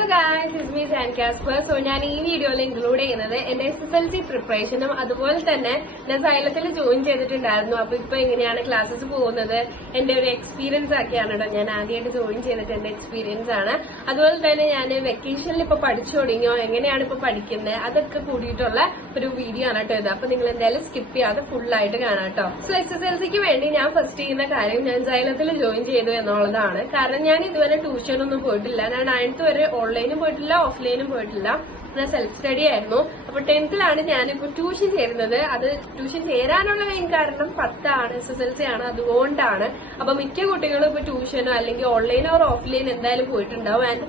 Hello guys, it's me San Casper. So ഞാൻ ഈ വീഡിയോയിൽ ഇൻക്ലൂഡ് ചെയ്യുന്നത് എന്റെ SSLC പ്രിപ്പറേഷനും അതുപോലെ തന്നെ ഞാൻ സൈലത്തിൽ ജോയിൻ ചെയ്തിട്ടുണ്ടായിരുന്നു. അപ്പൊ ഇപ്പൊ എങ്ങനെയാണ് ക്ലാസ്സസ് പോകുന്നത്, എന്റെ ഒരു എക്സ്പീരിയൻസ് ആക്കിയാണ് കേട്ടോ. ഞാൻ ആദ്യമായിട്ട് ജോയിൻ ചെയ്തിട്ട് എന്റെ എക്സ്പീരിയൻസ് ആണ്. അതുപോലെ തന്നെ ഞാൻ വെക്കേഷനിൽ ഇപ്പൊ പഠിച്ചു തുടങ്ങിയോ, എങ്ങനെയാണ് ഇപ്പൊ പഠിക്കുന്നത്, അതൊക്കെ കൂടിയിട്ടുള്ള ഒരു വീഡിയോ ആണ് കേട്ടോ ഇത്. അപ്പൊ നിങ്ങൾ എന്തായാലും സ്കിപ്പ് ചെയ്യാതെ ഫുൾ ആയിട്ട് കാണാം കേട്ടോ. സോ SSLCക്ക് വേണ്ടി ഞാൻ ഫസ്റ്റ് ചെയ്യുന്ന കാര്യം ഞാൻ സൈലത്തിൽ ജോയിൻ ചെയ്തു എന്നുള്ളതാണ്. കാരണം ഞാൻ ഇതുവരെ ട്യൂഷനൊന്നും പോയിട്ടില്ല. ഞാൻ 9th വരെ ഓൺലൈനും പോയിട്ടില്ല, ഓഫ്ലൈനും പോയിട്ടില്ല. ഞാൻ സെൽഫ് സ്റ്റഡി ആയിരുന്നു. അപ്പൊ 10th ഞാനിപ്പോ ട്യൂഷൻ ചേരുന്നത്. അത് ട്യൂഷൻ ചേരാനുള്ള മെയിൻ കാരണം 10 ആണ്, SSLC ആണ്, അതുകൊണ്ടാണ്. അപ്പൊ മിക്ക കുട്ടികളും ഇപ്പൊ ട്യൂഷനോ അല്ലെങ്കിൽ ഓൺലൈനോ ഓഫ്ലൈൻ എന്തായാലും പോയിട്ടുണ്ടാവും. ആൻഡ്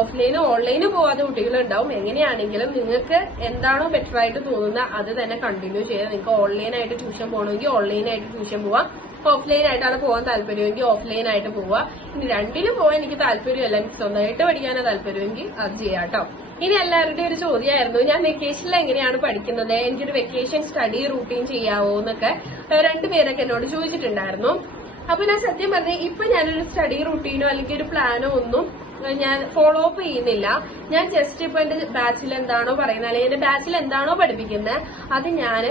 ഓഫ്ലൈനോ ഓൺലൈനോ പോവാത്ത കുട്ടികളുണ്ടാവും. എങ്ങനെയാണെങ്കിലും നിങ്ങൾക്ക് എന്താണോ ബെറ്റർ ആയിട്ട് തോന്നുന്നത് അത് തന്നെ കണ്ടിന്യൂ ചെയ്യുക. നിങ്ങൾക്ക് ഓൺലൈനായിട്ട് ട്യൂഷൻ പോകണമെങ്കിൽ ഓൺലൈനായിട്ട് ട്യൂഷൻ പോവാം, ഓഫ്ലൈൻ ആയിട്ടാണ് പോകാൻ താല്പര്യമെങ്കിൽ ഓഫ്ലൈൻ ആയിട്ട് പോവുക. ഇനി രണ്ടിലും പോകാൻ എനിക്ക് താല്പര്യമല്ല, എനിക്ക് സ്വന്തമായിട്ട് പഠിക്കാനാണ് താല്പര്യമെങ്കിൽ അത് ചെയ്യാം കേട്ടോ. ഇനി എല്ലാവരുടെയും ഒരു ചോദ്യമായിരുന്നു, ഞാൻ വെക്കേഷനിൽ എങ്ങനെയാണ് പഠിക്കുന്നത്, എനിക്കൊരു വെക്കേഷൻ സ്റ്റഡി റൂട്ടീൻ ചെയ്യാവോ എന്നൊക്കെ രണ്ടുപേരൊക്കെ എന്നോട് ചോദിച്ചിട്ടുണ്ടായിരുന്നു. അപ്പൊ ഞാൻ സത്യം പറഞ്ഞ ഇപ്പൊ ഞാനൊരു സ്റ്റഡി റൂട്ടീനോ അല്ലെങ്കിൽ ഒരു പ്ലാനോ ഒന്നും ഞാൻ ഫോളോ അപ്പ് ചെയ്യുന്നില്ല. ഞാൻ ജസ്റ്റ് ഇപ്പൊ എന്റെ ബാച്ചിൽ എന്താണോ പറയുന്നത് അല്ലെങ്കിൽ എന്റെ ബാച്ചിൽ എന്താണോ പഠിപ്പിക്കുന്നത് അത് ഞാൻ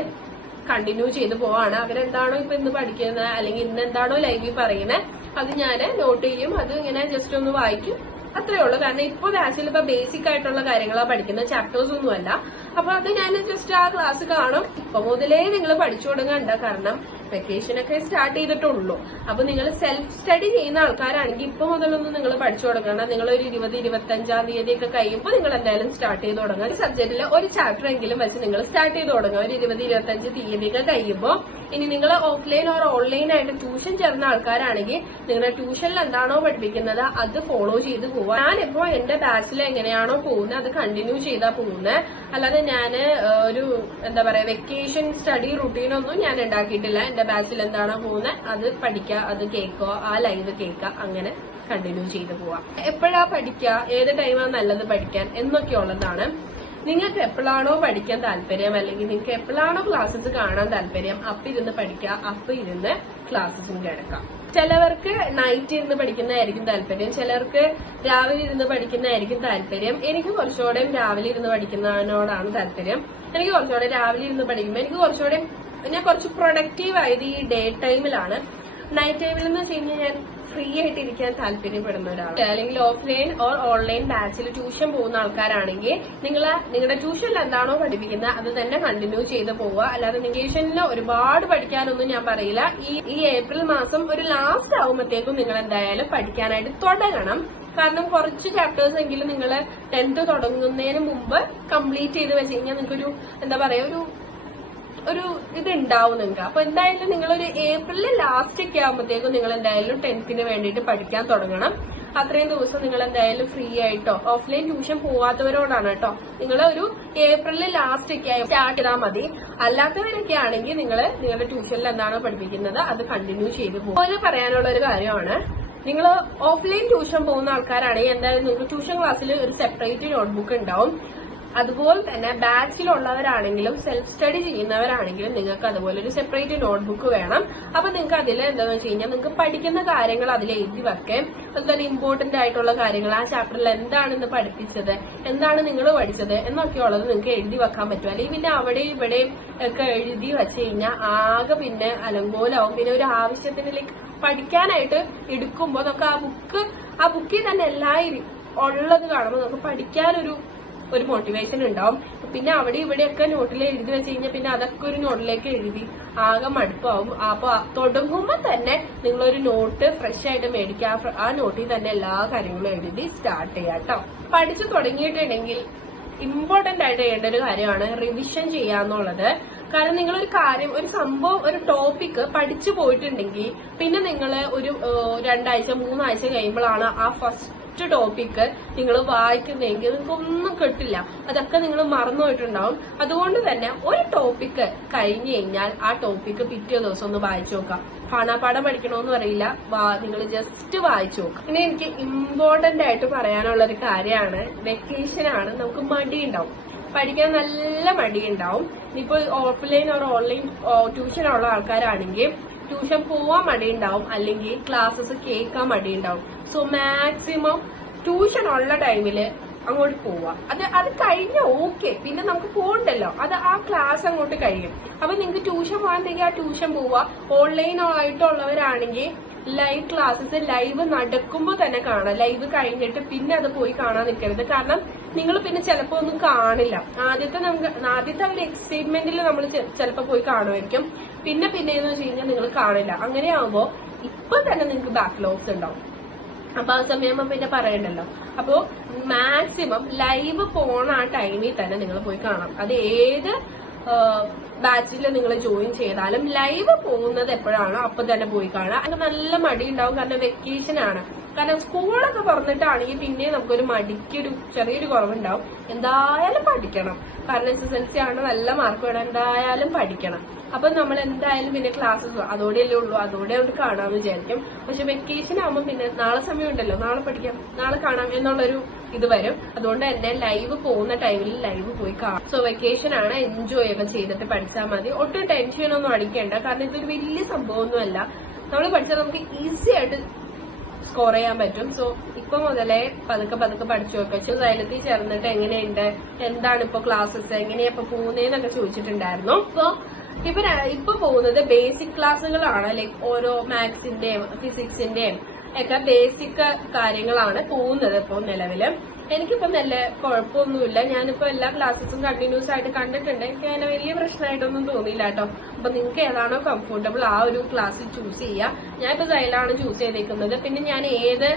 കണ്ടിന്യൂ ചെയ്ത് പോവാണ്. അവരെന്താണോ ഇപ്പൊ ഇന്ന് പഠിക്കുന്നത് അല്ലെങ്കിൽ ഇന്ന് എന്താണോ ലൈവിൽ പറയുന്നത് അത് ഞാൻ നോട്ട് ചെയ്യും, അത് ഇങ്ങനെ ജസ്റ്റ് ഒന്ന് വായിക്കും, അത്രേ ഉള്ളൂ. കാരണം ഇപ്പൊ ബാച്ചിൽ ഇപ്പൊ ബേസിക് ആയിട്ടുള്ള കാര്യങ്ങളാണ് പഠിക്കുന്നത്, ചാപ്റ്റേഴ്സ് ഒന്നുമല്ല. അപ്പൊ അത് ഞാൻ ജസ്റ്റ് ആ ക്ലാസ് കാണും. ഇപ്പൊ മുതലേ നിങ്ങൾ പഠിച്ചു തുടങ്ങണ്ട, കാരണം വെക്കേഷനൊക്കെ സ്റ്റാർട്ട് ചെയ്തിട്ടുള്ളൂ. അപ്പൊ നിങ്ങൾ സെൽഫ് സ്റ്റഡി ചെയ്യുന്ന ആൾക്കാരാണെങ്കിൽ ഇപ്പൊ മുതലൊന്നും നിങ്ങൾ പഠിച്ചു തുടങ്ങണം. നിങ്ങൾ ഒരു 20-25 തീയതി ഒക്കെ കഴിയുമ്പോൾ നിങ്ങൾ എന്തായാലും സ്റ്റാർട്ട് ചെയ്ത് തുടങ്ങുക. ഒരു സബ്ജക്റ്റിൽ ഒരു ചാപ്റ്റർ എങ്കിലും വെച്ച് നിങ്ങൾ സ്റ്റാർട്ട് ചെയ്ത് തുടങ്ങുക ഒരു 20-25 തീയതി ഒക്കെ കഴിയുമ്പോൾ. ഇനി നിങ്ങൾ ഓഫ്ലൈൻ ഓർ ഓൺലൈൻ ആയിട്ട് ട്യൂഷൻ ചേർന്ന ആൾക്കാരാണെങ്കിൽ നിങ്ങളുടെ ട്യൂഷനിൽ എന്താണോ പഠിപ്പിക്കുന്നത് അത് ഫോളോ ചെയ്ത് പോവുക. ഞാനിപ്പോ എന്റെ ബാച്ചിൽ എങ്ങനെയാണോ പോകുന്നത് അത് കണ്ടിന്യൂ ചെയ്താ പോകുന്നത്. അല്ലാതെ ഞാൻ ഒരു എന്താ പറയാ വെക്കേഷൻ സ്റ്റഡി റുട്ടീനൊന്നും ഞാൻ ഉണ്ടാക്കിയിട്ടില്ല. എന്റെ ബാച്ചിൽ എന്താണോ പോകുന്നത് അത് പഠിക്കുക, അത് കേൾക്കുക, ആ ലൈവ് കേൾക്കുക, അങ്ങനെ കണ്ടിന്യൂ ചെയ്ത് പോവാം. എപ്പോഴാ പഠിക്കുക, ഏത് ടൈമാണ് നല്ലത് പഠിക്കാൻ എന്നൊക്കെ ഉള്ളതാണ്. നിങ്ങൾക്ക് എപ്പോഴാണോ പഠിക്കാൻ താല്പര്യം അല്ലെങ്കിൽ നിങ്ങൾക്ക് എപ്പോഴാണോ ക്ലാസ്സസ് കാണാൻ താല്പര്യം അപ്പൊ ഇരുന്ന് പഠിക്കുക, അപ്പൊ ഇരുന്ന് ക്ലാസ്സസും കേൾക്കാം. ചിലവർക്ക് നൈറ്റ് ഇരുന്ന് പഠിക്കുന്നതായിരിക്കും താല്പര്യം, ചിലർക്ക് രാവിലെ ഇരുന്ന് പഠിക്കുന്നതായിരിക്കും താല്പര്യം. എനിക്ക് കുറച്ചുകൂടെ രാവിലെ ഇരുന്ന് പഠിക്കുന്നതിനോടാണ് താല്പര്യം. എനിക്ക് കുറച്ചുകൂടെ രാവിലെ ഇരുന്ന് പഠിക്കുമ്പോൾ എനിക്ക് കുറച്ചുകൂടെ ഞാൻ കുറച്ച് പ്രൊഡക്റ്റീവ് ആയത് ഈ ഡേ ടൈമിലാണ്. നൈറ്റ് ടൈമിൽ എന്ന് വെച്ച് കഴിഞ്ഞാൽ ഞാൻ ഫ്രീ ആയിട്ട് ഇരിക്കാൻ താല്പര്യപ്പെടുന്ന ഒരാളാണ്. അല്ലെങ്കിൽ ഓഫ്ലൈൻ ഓർ ഓൺലൈൻ ബാച്ചിൽ ട്യൂഷൻ പോകുന്ന ആൾക്കാരാണെങ്കിൽ നിങ്ങളുടെ ട്യൂഷനിൽ എന്താണോ പഠിപ്പിക്കുന്നത് അത് തന്നെ കണ്ടിന്യൂ ചെയ്ത് പോവുക. അല്ലാതെ ട്യൂഷനിൽ ഒരുപാട് പഠിക്കാനൊന്നും ഞാൻ പറയില്ല. ഈ ഏപ്രിൽ മാസം ഒരു ലാസ്റ്റ് ആകുമ്പോഴത്തേക്കും നിങ്ങൾ എന്തായാലും പഠിക്കാനായിട്ട് തുടങ്ങണം. കാരണം കുറച്ച് ചാപ്റ്റേഴ്സ് എങ്കിലും നിങ്ങൾ 10th തുടങ്ങുന്നതിന് മുമ്പ് കംപ്ലീറ്റ് ചെയ്ത് വെച്ച് കഴിഞ്ഞാൽ നിങ്ങൾക്കൊരു എന്താ പറയാ ഒരു ഇത് ഉണ്ടാവും നിങ്ങൾക്ക്. അപ്പൊ എന്തായാലും നിങ്ങളൊരു ഏപ്രിൽ ലാസ്റ്റ് ഒക്കെ ആകുമ്പോഴത്തേക്കും നിങ്ങൾ എന്തായാലും 10th വേണ്ടിയിട്ട് പഠിക്കാൻ തുടങ്ങണം. അത്രയും ദിവസം നിങ്ങൾ എന്തായാലും ഫ്രീ ആയിട്ടോ, ഓഫ്ലൈൻ ട്യൂഷൻ പോവാത്തവരോടാണ് കേട്ടോ, നിങ്ങൾ ഒരു ഏപ്രിൽ ലാസ്റ്റ് ഒക്കെ ആയി സ്റ്റാർട്ട് ചെയ്താൽ മതി. അല്ലാത്തവരൊക്കെ ആണെങ്കിൽ നിങ്ങൾ നിങ്ങളുടെ ട്യൂഷനിൽ എന്താണോ പഠിപ്പിക്കുന്നത് അത് കണ്ടിന്യൂ ചെയ്ത് പോകും. അതുപോലെ പറയാനുള്ള ഒരു കാര്യമാണ്, നിങ്ങൾ ഓഫ്ലൈൻ ട്യൂഷൻ പോകുന്ന ആൾക്കാരാണെങ്കിൽ എന്തായാലും നിങ്ങൾക്ക് ട്യൂഷൻ ക്ലാസ്സിൽ ഒരു സെപ്പറേറ്റ് നോട്ട്ബുക്ക് ഉണ്ടാവും. അതുപോലെ തന്നെ ബാച്ചിലുള്ളവരാണെങ്കിലും സെൽഫ് സ്റ്റഡി ചെയ്യുന്നവരാണെങ്കിലും നിങ്ങൾക്ക് അതുപോലെ ഒരു സെപ്പറേറ്റ് നോട്ട്ബുക്ക് വേണം. അപ്പൊ നിങ്ങൾക്ക് അതിൽ എന്താണെന്ന് വെച്ച് കഴിഞ്ഞാൽ നിങ്ങൾക്ക് പഠിക്കുന്ന കാര്യങ്ങൾ അതിൽ എഴുതി വെക്കാം. അതുപോലെ ഇമ്പോർട്ടന്റ് ആയിട്ടുള്ള കാര്യങ്ങൾ, ആ ചാപ്റ്ററിൽ എന്താണ് ഇന്ന് പഠിപ്പിച്ചത്, എന്താണ് നിങ്ങൾ പഠിച്ചത് എന്നൊക്കെയുള്ളത് നിങ്ങൾക്ക് എഴുതി വെക്കാൻ പറ്റും. അല്ലെങ്കിൽ പിന്നെ അവിടെ ഇവിടെയും ഒക്കെ എഴുതി വെച്ച് കഴിഞ്ഞാൽ ആകെ പിന്നെ അലങ്കോലാവും. പിന്നെ ഒരു ആവശ്യത്തിലേക്ക് പഠിക്കാനായിട്ട് എടുക്കുമ്പോൾ നമുക്ക് ആ ബുക്കിൽ തന്നെ എല്ലാം ഉള്ളത് കാണുമ്പോൾ നമുക്ക് പഠിക്കാനൊരു മോട്ടിവേഷൻ ഉണ്ടാവും. പിന്നെ അവിടെ ഇവിടെയൊക്കെ നോട്ടിൽ എഴുതി വെച്ച് കഴിഞ്ഞാൽ പിന്നെ അതൊക്കെ ഒരു നോട്ടിലേക്ക് എഴുതി ആകെ മടുപ്പാവും. അപ്പൊ തുടങ്ങുമ്പോ തന്നെ നിങ്ങളൊരു നോട്ട് ഫ്രഷ് ആയിട്ട് മേടിക്കുക, ആ നോട്ടിൽ തന്നെ എല്ലാ കാര്യങ്ങളും എഴുതി സ്റ്റാർട്ട് ചെയ്യാം കേട്ടോ. പഠിച്ചു തുടങ്ങിയിട്ടുണ്ടെങ്കിൽ ഇമ്പോർട്ടന്റ് ആയിട്ട് ചെയ്യേണ്ട ഒരു കാര്യമാണ് റിവിഷൻ ചെയ്യാന്നുള്ളത്. കാരണം നിങ്ങളൊരു കാര്യം, ഒരു സംഭവം, ഒരു ടോപ്പിക് പഠിച്ചു പോയിട്ടുണ്ടെങ്കിൽ പിന്നെ നിങ്ങൾ ഒരു 2 ആഴ്ച 3 ആഴ്ച കഴിയുമ്പോഴാണ് ആ ഫസ്റ്റ് ടോപ്പിക് നിങ്ങൾ വായിക്കുന്നെങ്കിൽ നിങ്ങൾക്ക് ഒന്നും കിട്ടില്ല, അതൊക്കെ നിങ്ങൾ മറന്നുപോയിട്ടുണ്ടാവും. അതുകൊണ്ട് തന്നെ ഒരു ടോപ്പിക് കഴിഞ്ഞു കഴിഞ്ഞാൽ ആ ടോപ്പിക് പിറ്റേ ദിവസം ഒന്ന് വായിച്ചു നോക്കാം. കാണാപ്പാഠം പഠിക്കണമെന്ന് പറയില്ല, നിങ്ങൾ ജസ്റ്റ് വായിച്ചു നോക്കാം. പിന്നെ എനിക്ക് ഇമ്പോർട്ടന്റ് ആയിട്ട് പറയാനുള്ള ഒരു കാര്യമാണ്, വെക്കേഷൻ ആണ്, നമുക്ക് മടി ഉണ്ടാവും, പഠിക്കാൻ നല്ല മടിയുണ്ടാവും. ഇനിയിപ്പോ ഓഫ്ലൈൻ ഓർ ഓൺലൈൻ ട്യൂഷൻ ഉള്ള ആൾക്കാരാണെങ്കിൽ ട്യൂഷൻ പോവാൻ മടിയുണ്ടാവും, അല്ലെങ്കിൽ ക്ലാസ്സസ് കേൾക്കാൻ മടിയുണ്ടാവും. സോ മാക്സിമം ട്യൂഷൻ ഉള്ള ടൈമില് അങ്ങോട്ട് പോവാ. അത് കഴിഞ്ഞ ഓക്കെ, പിന്നെ നമുക്ക് പോകണ്ടല്ലോ, അത് ആ ക്ലാസ് അങ്ങോട്ട് കഴിയും. അപ്പൊ നിങ്ങൾക്ക് ട്യൂഷൻ പോകാണ്ടെങ്കിൽ ആ ട്യൂഷൻ പോവാ. ഓൺലൈൻ ആയിട്ടുള്ളവരാണെങ്കിൽ ലൈവ് ക്ലാസ്സസ് ലൈവ് നടക്കുമ്പോൾ തന്നെ കാണാം. ലൈവ് കഴിഞ്ഞിട്ട് പിന്നെ അത് പോയി കാണാൻ നിൽക്കരുത്. കാരണം നിങ്ങൾ പിന്നെ ചിലപ്പോ ഒന്നും കാണില്ല. ആദ്യത്തെ ഒരു എക്സൈറ്റ്മെന്റിൽ നമ്മൾ ചിലപ്പോ പോയി കാണുമായിരിക്കും. പിന്നെന്ന് വെച്ച് കഴിഞ്ഞാൽ നിങ്ങൾ കാണില്ല. അങ്ങനെയാകുമ്പോ ഇപ്പൊ തന്നെ നിങ്ങൾക്ക് ബാക്ക്ലോഗ്സ് ഉണ്ടാവും. അപ്പൊ ആ സമയം പിന്നെ പറയണ്ടല്ലോ. അപ്പോ മാക്സിമം ലൈവ് പോണ ആ ടൈമിൽ തന്നെ നിങ്ങൾ പോയി കാണാം. അത് ഏത് ബാച്ചിൽ നിങ്ങൾ ജോയിൻ ചെയ്താലും ലൈവ് പോകുന്നത് എപ്പോഴാണോ അപ്പൊ തന്നെ പോയി കാണാം. അത് നല്ല മടി ഉണ്ടാവും. കാരണം വെക്കേഷൻ ആണ്. കാരണം സ്കൂളൊക്കെ പറഞ്ഞിട്ടാണെങ്കിൽ പിന്നെ നമുക്കൊരു മടിക്കൊരു ചെറിയൊരു കുറവുണ്ടാവും. എന്തായാലും പഠിക്കണം. കാരണം SSLC ആണ്, നല്ല മാർക്ക് വേണം. എന്തായാലും പഠിക്കണം. അപ്പൊ നമ്മൾ എന്തായാലും പിന്നെ ക്ലാസ്സസ് അതോടെയല്ലേ ഉള്ളൂ, അതോടെ അവർ കാണാമെന്ന് വിചാരിക്കും. പക്ഷെ വെക്കേഷൻ ആകുമ്പോൾ പിന്നെ നാളെ സമയമുണ്ടല്ലോ, നാളെ പഠിക്കാം, നാളെ കാണാം എന്നുള്ളൊരു ഇത് വരും. അതുകൊണ്ട് തന്നെ ലൈവ് പോകുന്ന ടൈമിൽ ലൈവ് പോയി കാണാം. സോ വെക്കേഷൻ ആണ്, എൻജോയ് ഒക്കെ ചെയ്തിട്ട് പഠിച്ചാൽ മതി. ഒട്ടും ടെൻഷനൊന്നും അടിക്കേണ്ട. കാരണം ഇതൊരു വലിയ സംഭവമൊന്നുമല്ല. നമ്മൾ പഠിച്ചാൽ നമുക്ക് ഈസി ആയിട്ട് സ്കോർ ചെയ്യാൻ പറ്റും. സോ ഇപ്പൊ മുതലേ പതുക്കെ പഠിച്ചു വെക്കാം. സൈലത്തിൽ ചേർന്നിട്ട് എങ്ങനെയുണ്ട്, എന്താണ് ഇപ്പൊ ക്ലാസ്സസ്, എങ്ങനെയാ ഇപ്പൊ പോകുന്നതെന്നൊക്കെ ചോദിച്ചിട്ടുണ്ടായിരുന്നു. ഇപ്പൊ പോകുന്നത് ബേസിക് ക്ലാസ്സുകളാണ്. ലൈക് ഓരോ മാത്സിന്റെയും ഫിസിക്സിന്റെയും ഒക്കെ ബേസിക് കാര്യങ്ങളാണ് പോകുന്നത് ഇപ്പൊ നിലവില്. എനിക്കിപ്പോ നല്ല കുഴപ്പമൊന്നുമില്ല. ഞാനിപ്പോ എല്ലാ ക്ലാസ്സസും കണ്ടിന്യൂസ് ആയിട്ട് കണ്ടിട്ടുണ്ട്. എനിക്ക് അങ്ങനെ വലിയ പ്രശ്നമായിട്ടൊന്നും തോന്നിയില്ല കേട്ടോ. അപ്പൊ നിങ്ങൾക്ക് ഏതാണോ കംഫർട്ടബിൾ ആ ഒരു ക്ലാസ് ചൂസ് ചെയ്യുക. ഞാനിപ്പോ സൈലാണ് ചൂസ് ചെയ്തേക്കുന്നത്. പിന്നെ ഞാൻ ഏത്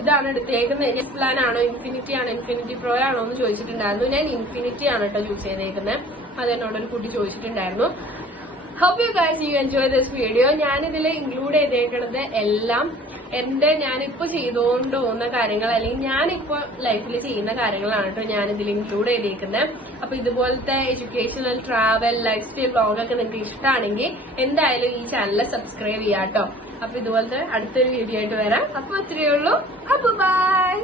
ഇതാണ് എടുത്തേക്കുന്നത്, പ്ലാൻ ആണോ ഇൻഫിനിറ്റി ആണോ ഇൻഫിനിറ്റി പ്രോ ആണോ എന്ന് ചോദിച്ചിട്ടുണ്ടായിരുന്നു. ഞാൻ ഇൻഫിനിറ്റി ആണ് കേട്ടോ ചൂസ് ചെയ്തേക്കുന്നത്. അതെന്നോടൊരു കുട്ടി ചോദിച്ചിട്ടുണ്ടായിരുന്നു. Hope you guys you enjoy this video. ഞാനിതിൽ ഇൻക്ലൂഡ് ചെയ്തേക്കുന്നത് എല്ലാം ഞാനിപ്പോ ചെയ്തുകൊണ്ട് പോകുന്ന കാര്യങ്ങൾ, അല്ലെങ്കിൽ ഞാനിപ്പോ ലൈഫിൽ ചെയ്യുന്ന കാര്യങ്ങളാണ് കേട്ടോ ഞാനിതിൽ ഇൻക്ലൂഡ് ചെയ്തേക്കുന്നത്. അപ്പൊ ഇതുപോലത്തെ എഡ്യൂക്കേഷണൽ, ട്രാവൽ, ലൈഫ് സ്റ്റൈൽ വ്ളോഗൊക്കെ നിങ്ങൾക്ക് ഇഷ്ടമാണെങ്കിൽ എന്തായാലും ഈ ചാനൽ സബ്സ്ക്രൈബ് ചെയ്യാം കേട്ടോ. അപ്പൊ ഇതുപോലത്തെ അടുത്തൊരു വീഡിയോ ആയിട്ട് വരാം. അപ്പൊ അത്രയേ ഉള്ളൂ. അപ്പൊ ബൈ.